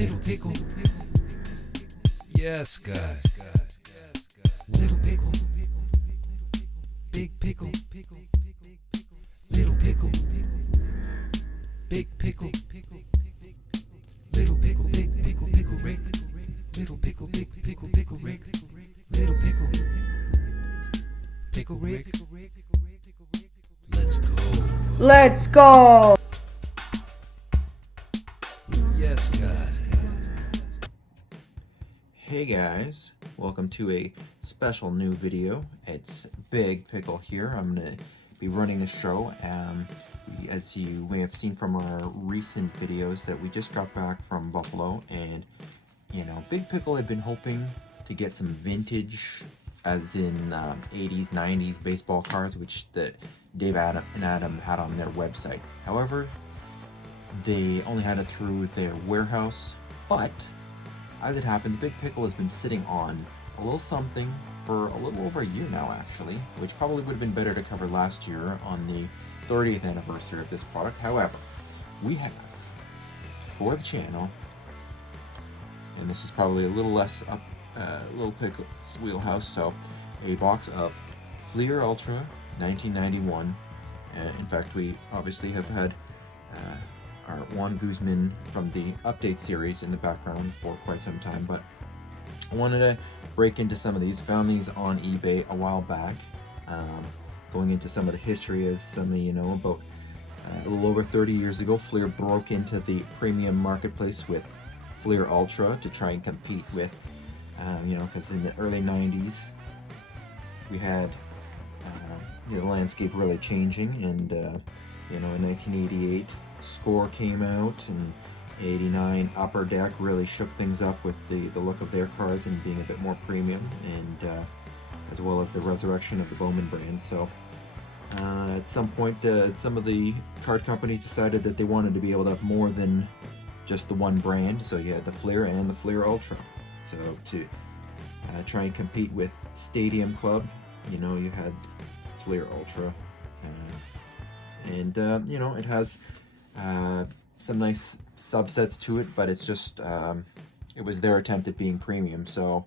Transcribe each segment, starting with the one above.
Little pickle. Yes, guys. Little pickle. Big pickle. Little pickle. Big pickle. Little pickle, big pickle, pickle Rick. Little pickle, big pickle, pickle Rick. Little pickle, pickle Rick. Let's go. Let's go. Yes, guys. Hey guys, welcome to a special new video. It's Big Pickle here. I'm gonna be running the show. As you may have seen from our recent videos, that we just got back from Buffalo, and you know, Big Pickle had been hoping to get some vintage, as in 80s, 90s baseball cards, which that Dave and Adam had on their website. However, they only had it through their warehouse, but as it happens, Big Pickle has been sitting on a little something for a little over a year now, actually, which probably would have been better to cover last year on the 30th anniversary of this product. However, we have, for the channel, and this is probably a little less up Little Pickle's wheelhouse, so a box of Fleer Ultra 1991. In fact, we obviously have had our Juan Guzman from the update series in the background for quite some time, but I wanted to break into some of these. Found these on eBay a while back. Going into some of the history, as some of you know, about a little over 30 years ago, Fleer broke into the premium marketplace with Fleer Ultra to try and compete with, you know, because in the early 90s we had the landscape really changing, and you know, in 1988 Score came out, and 89 Upper Deck really shook things up with the look of their cards and being a bit more premium, and as well as the resurrection of the Bowman brand. So at some point, some of the card companies decided that they wanted to be able to have more than just the one brand. So you had the Fleer and the Fleer Ultra. So to try and compete with Stadium Club, you know, you had Fleer Ultra, and you know, it has some nice subsets to it, but it's just it was their attempt at being premium. So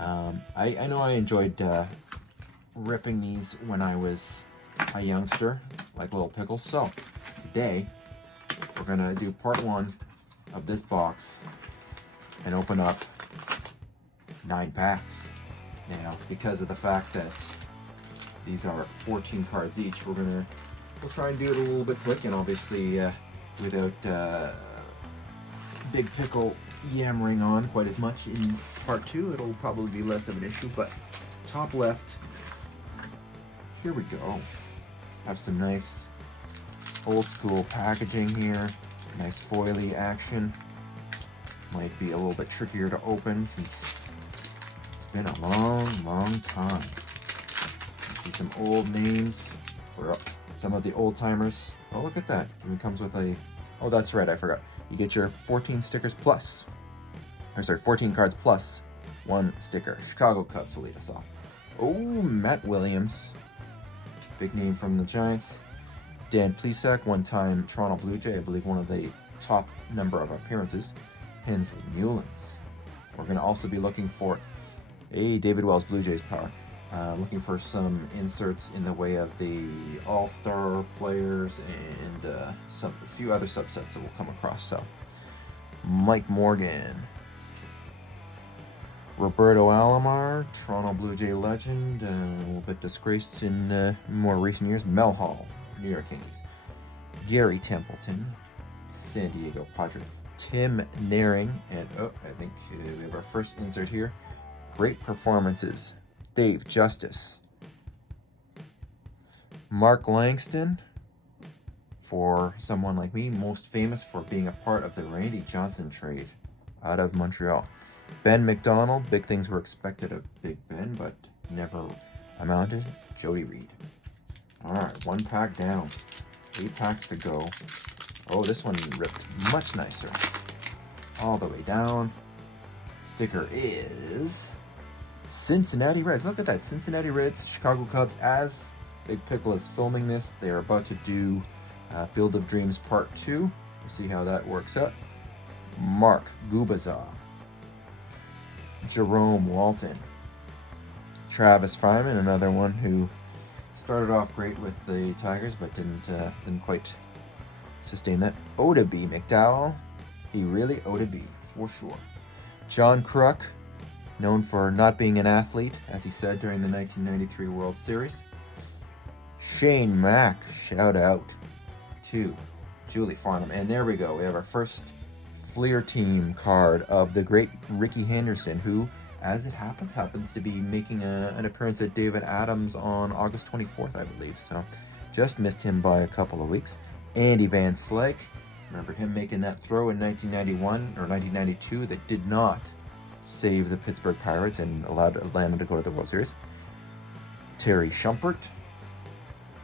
I know I enjoyed ripping these when I was a youngster, like Little Pickle. So today we're gonna do part one of this box and open up 9 packs. Now, because of the fact that these are 14 cards each, we'll try and do it a little bit quick, and obviously without Big Pickle yammering on quite as much in part 2, it'll probably be less of an issue. But top left, here we go. Have some nice old school packaging here, nice foily action. Might be a little bit trickier to open since it's been a long time. See some old names for some of the old timers. Oh, look at that. It comes with a, oh, that's right, I forgot. You get your 14 stickers plus, or sorry, 14 cards plus 1 sticker. Chicago Cubs to lead us off. Oh, Matt Williams, big name from the Giants. Dan Plesac, one-time Toronto Blue Jay, I believe one of the top number of appearances. Hensley Newlands. We're going to also be looking for a David Wells Blue Jays power. Looking for some inserts in the way of the All-Star players and a few other subsets that we'll come across. So, Mike Morgan, Roberto Alomar, Toronto Blue Jay legend, a little bit disgraced in more recent years. Mel Hall, New York Yankees. Gary Templeton, San Diego Padres. Tim Naring, and oh, I think we have our first insert here. Great performances. Dave Justice. Mark Langston, for someone like me, most famous for being a part of the Randy Johnson trade out of Montreal. Ben McDonald, big things were expected of Big Ben, but never amounted. Jody Reed. Alright, 1 pack down. 8 packs to go. Oh, this one ripped much nicer. All the way down. Sticker is Cincinnati Reds. Look at that. Cincinnati Reds, Chicago Cubs. As Big Pickle is filming this, they are about to do Field of Dreams Part 2. We'll see how that works out. Mark Gubazza, Jerome Walton, Travis Fireman, another one who started off great with the Tigers but didn't quite sustain that. Odabe McDowell, he really Odabe for sure. John Kruk, known for not being an athlete, as he said during the 1993 World Series. Shane Mack, shout out to Julie Farnham. And there we go, we have our first Fleer team card of the great Ricky Henderson, who, as it happens to be making an appearance at David Adams on August 24th, I believe. So just missed him by a couple of weeks. Andy Van Slyke, remember him making that throw in 1991 or 1992 that did not save the Pittsburgh Pirates and allowed Atlanta to go to the World Series. Terry Shumpert,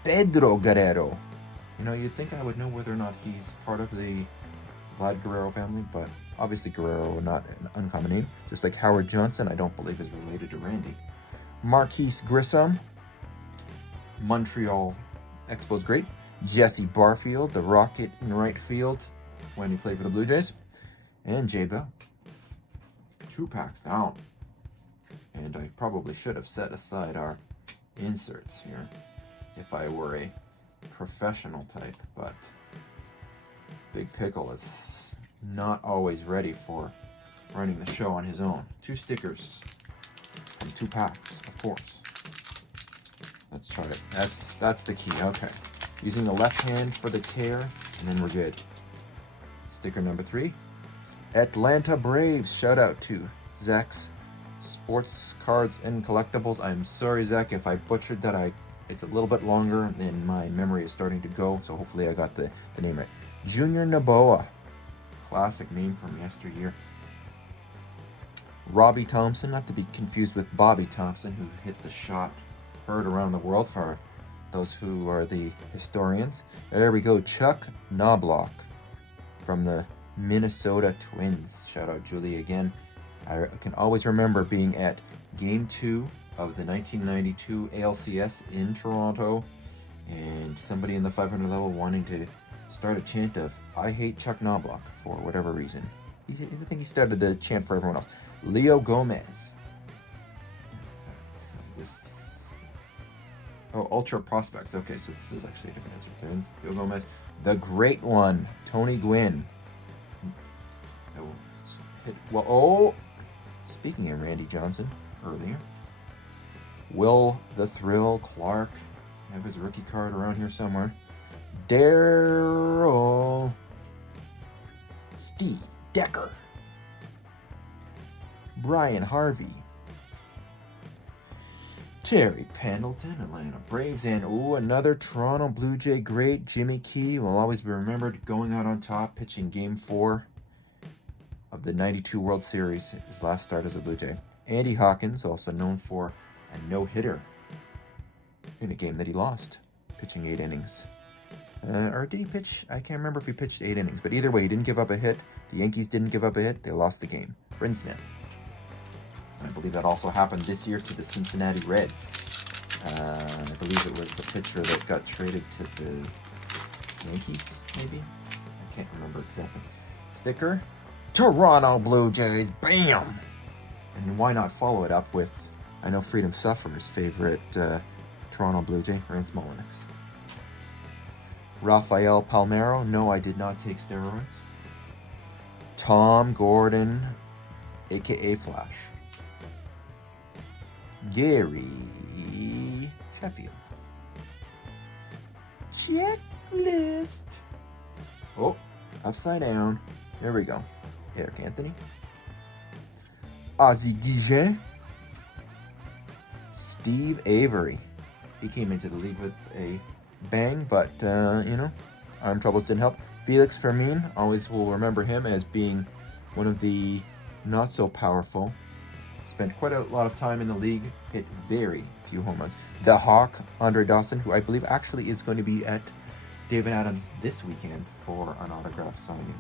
Pedro Guerrero. You know, you'd think I would know whether or not he's part of the Vlad Guerrero family, but obviously Guerrero, not an uncommon name. Just like Howard Johnson, I don't believe is related to Randy. Marquise Grissom, Montreal Expos great. Jesse Barfield, the Rocket in right field when he played for the Blue Jays. And Jay Bell. 2 packs down. And I probably should have set aside our inserts here if I were a professional type, but Big Pickle is not always ready for running the show on his own. 2 stickers from 2 packs, of course. Let's try it. That's the key. Okay. Using the left hand for the tear, and then we're good. Sticker number 3. Atlanta Braves. Shout out to Zach's Sports Cards and Collectibles. I'm sorry, Zach, if I butchered that. It's a little bit longer, and my memory is starting to go, so hopefully I got the name right. Junior Naboa. Classic name from yesteryear. Robbie Thompson, not to be confused with Bobby Thompson, who hit the shot heard around the world for those who are the historians. There we go. Chuck Knoblock from the Minnesota Twins. Shout out Julie again. I can always remember being at Game 2 of the 1992 ALCS in Toronto, and somebody in the 500 level wanting to start a chant of "I hate Chuck Knoblock" for whatever reason. I think he started the chant for everyone else. Leo Gomez. Oh, Ultra Prospects. Okay, so this is actually a different answer. Leo Gomez. The Great One, Tony Gwynn. Oh, speaking of Randy Johnson earlier. Will the Thrill Clark. I have his rookie card around here somewhere. Daryl Steve Decker. Brian Harvey. Terry Pendleton, Atlanta Braves, and another Toronto Blue Jay great, Jimmy Key, will always be remembered going out on top, pitching Game 4 of the 92 World Series, his last start as a Blue Jay. Andy Hawkins, also known for a no-hitter in a game that he lost, pitching 8 innings. Or did he pitch? I can't remember if he pitched 8 innings, but either way, he didn't give up a hit. The Yankees didn't give up a hit. They lost the game. Bryn Smith. I believe that also happened this year to the Cincinnati Reds. I believe it was the pitcher that got traded to the Yankees, maybe? I can't remember exactly. Sticker. Toronto Blue Jays. Bam! And why not follow it up with, I know Freedom Sufferer's favorite Toronto Blue Jay, Rance Mullinax. Rafael Palmeiro. No, I did not take steroids. Tom Gordon, a.k.a. Flash. Gary Sheffield. Checklist. Oh, upside down. There we go. Eric Anthony. Ozzie Guillen. Steve Avery. He came into the league with a bang, but, arm troubles didn't help. Felix Fermin. Always will remember him as being one of the not so powerful. Spent quite a lot of time in the league, hit very few home runs. The Hawk, Andre Dawson, who I believe actually is going to be at David Adams this weekend for an autograph signing.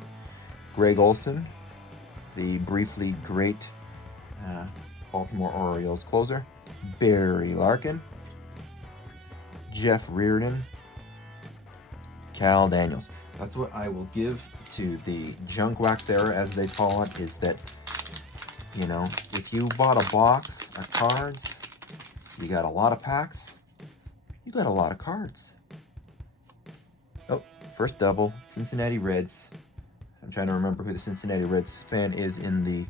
Greg Olson, the briefly great Baltimore Orioles closer. Barry Larkin. Jeff Reardon. Cal Daniels. That's what I will give to the junk wax era, as they call it, is that, you know, if you bought a box of cards, you got a lot of packs, you got a lot of cards. Oh, first double, Cincinnati Reds. I'm trying to remember who the Cincinnati Reds fan is in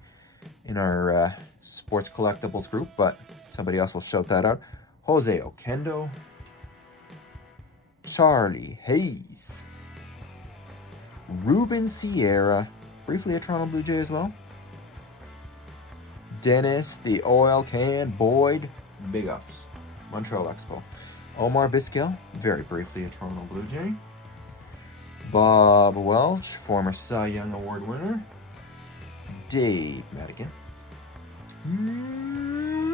our sports collectibles group, but somebody else will shout that out. Jose Oquendo, Charlie Hayes, Ruben Sierra, briefly a Toronto Blue Jay as well. Dennis, the Oil Can Boyd, big ups, Montreal Expo. Omar Vizquel, very briefly a Toronto Blue Jay. Bob Welch, former Cy Young Award winner. Dave Madigan.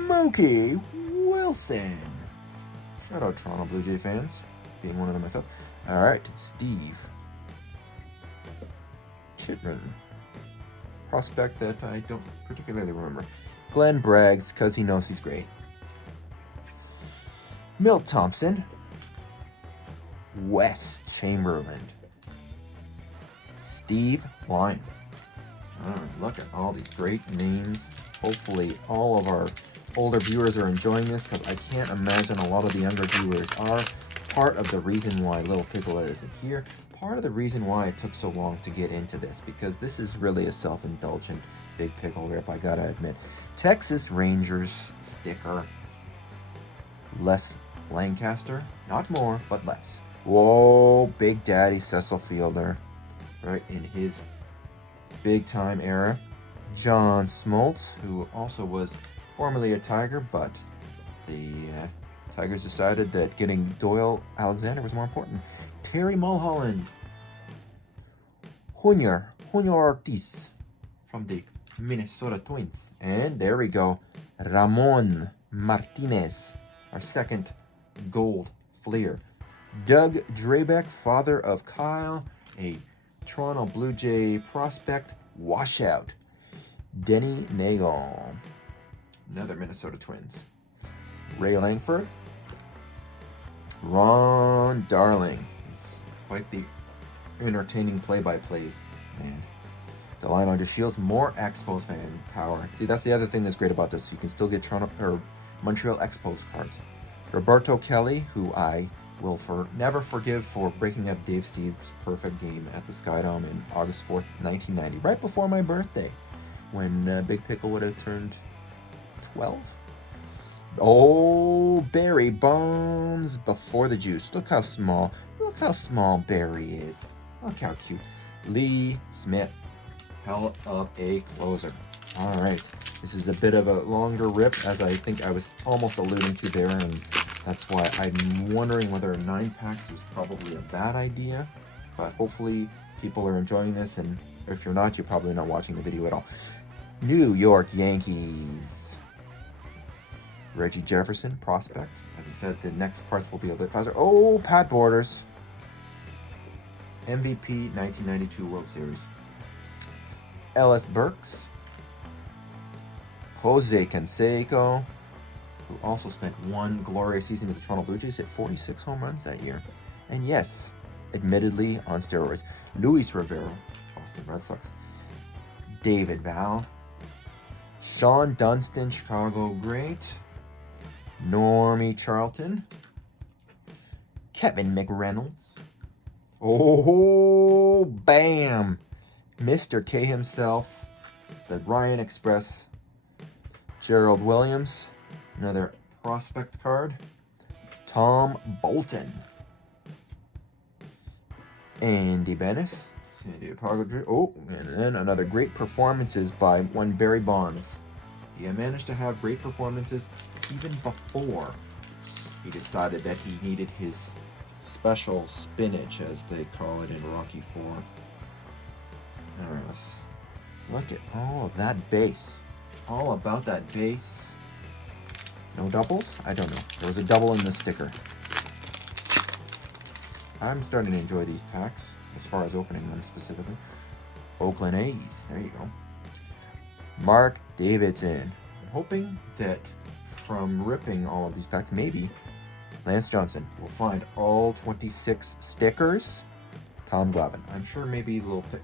Mookie Wilson. Shout out Toronto Blue Jay fans, being one of them myself. All right, Steve Chitman. Prospect that I don't particularly remember. Glenn Braggs, because he knows he's great. Milt Thompson. Wes Chamberlain. Steve Lyons. Look at all these great names. Hopefully all of our older viewers are enjoying this, because I can't imagine a lot of the younger viewers are. Part of the reason why Little Pickle isn't here, part of the reason why it took so long to get into this, because this is really a self-indulgent Big Pickle rip, I gotta admit. Texas Rangers sticker. Les Lancaster, not more, but less. Whoa, Big Daddy Cecil Fielder, right in his big time era. John Smoltz, who also was formerly a Tiger, but the Tigers decided that getting Doyle Alexander was more important. Terry Mulholland. Junior Ortiz from the Minnesota Twins. And there we go. Ramon Martinez, our second gold Fleer. Doug Drabeck, father of Kyle, a Toronto Blue Jay prospect washout. Denny Nagel, another Minnesota Twins. Ray Langford. Ron Darling. He's quite the entertaining play-by-play man. Delino DeShields, more Expos fan power. See, that's the other thing that's great about this. You can still get Toronto or Montreal Expos cards. Roberto Kelly, who I will never forgive for breaking up Dave Steve's perfect game at the Skydome in August 4th, 1990, right before my birthday, when Big Pickle would have turned 12. Oh, Barry Bonds before the juice. Look how small Barry is. Look how cute. Lee Smith, hell of a closer. All right, this is a bit of a longer rip, as I think I was almost alluding to there, and that's why I'm wondering whether 9 packs is probably a bad idea. But hopefully people are enjoying this, and if you're not, you're probably not watching the video at all. New York Yankees. Reggie Jefferson, prospect. As I said, the next part will be a bit faster. Oh, Pat Borders. MVP 1992 World Series. Ellis Burks. Jose Canseco, who also spent one glorious season with the Toronto Blue Jays, hit 46 home runs that year. And yes, admittedly on steroids. Luis Rivera, Boston Red Sox. David Val. Sean Dunston, Chicago great. Normie Charlton. Kevin McReynolds. Oh, bam! Mr. K himself. The Ryan Express. Gerald Williams. Another prospect card. Tom Bolton. Andy Bennis. San Diego Padres. Oh, and then another great performances by one Barry Bonds. He managed to have great performances even before he decided that he needed his special spinach, as they call it in Rocky IV. Alright, let's look at all of that base. All about that base. No doubles? I don't know. There was a double in the sticker. I'm starting to enjoy these packs, as far as opening them specifically. Oakland A's. There you go. Mark Davidson. I'm hoping that from ripping all of these packs, maybe Lance Johnson will find all 26 stickers, Tom Glavine. I'm sure maybe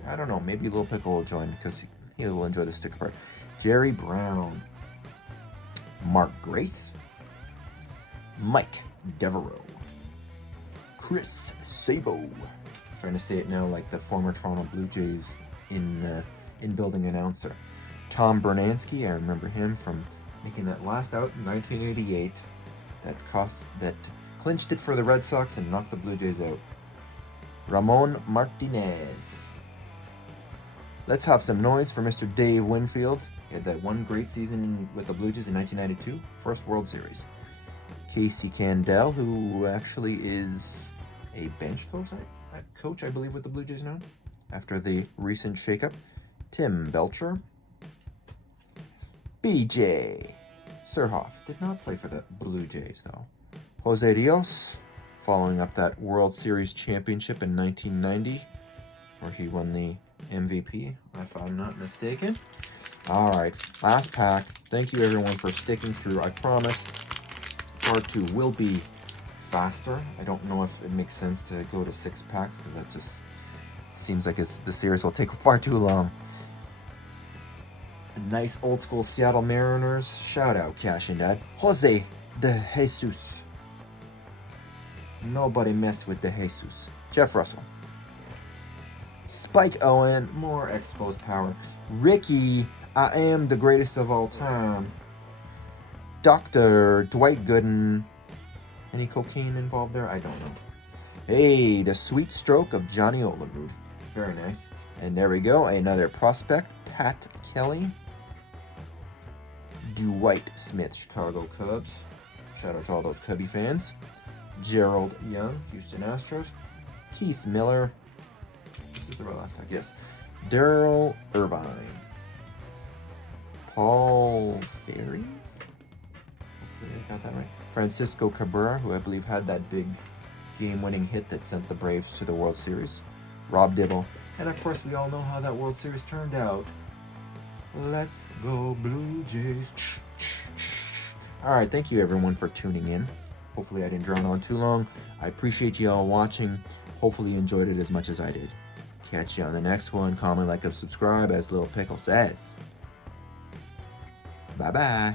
I don't know, maybe Little Pickle will join because he will enjoy the sticker part. Jerry Brown. Mark Grace. Mike Devereaux. Chris Sabo. Trying to say it now like the former Toronto Blue Jays in-building announcer. Tom Bernansky, I remember him from making that last out in 1988 that clinched it for the Red Sox and knocked the Blue Jays out. Ramon Martinez. Let's have some noise for Mr. Dave Winfield. He had that one great season with the Blue Jays in 1992, first World Series. Casey Candell, who actually is a bench coach, I believe, with the Blue Jays now, after the recent shakeup. Tim Belcher. BJ Surhoff did not play for the Blue Jays, though. Jose Rios, following up that World Series championship in 1990, where he won the MVP, if I'm not mistaken. All right, last pack. Thank you, everyone, for sticking through. I promise part 2 will be faster. I don't know if it makes sense to go to 6 packs because that just seems like the series will take far too long. Nice old school Seattle Mariners. Shout out, Cash and Dad. Jose de Jesus. Nobody mess with de Jesus. Jeff Russell. Spike Owen. More exposed power. Ricky. I am the greatest of all time. Dr. Dwight Gooden. Any cocaine involved there? I don't know. Hey, the sweet stroke of Johnny Olamood. Very nice. And there we go. Another prospect. Pat Kelly. Dwight Smith, Chicago Cubs. Shout out to all those Cubby fans. Gerald Young, Houston Astros. Keith Miller. This is the last pack, yes. Daryl Irvine. Paul Ferries? Hopefully I got that right. Francisco Cabrera, who I believe had that big game-winning hit that sent the Braves to the World Series. Rob Dibble. And of course, we all know how that World Series turned out. Let's go Blue Jays. All right, thank you everyone for tuning in. Hopefully I didn't drown on too long. I appreciate you all watching. Hopefully you enjoyed it as much as I did. Catch you on the next one. Comment, like, and subscribe, as Little Pickle says. Bye-bye.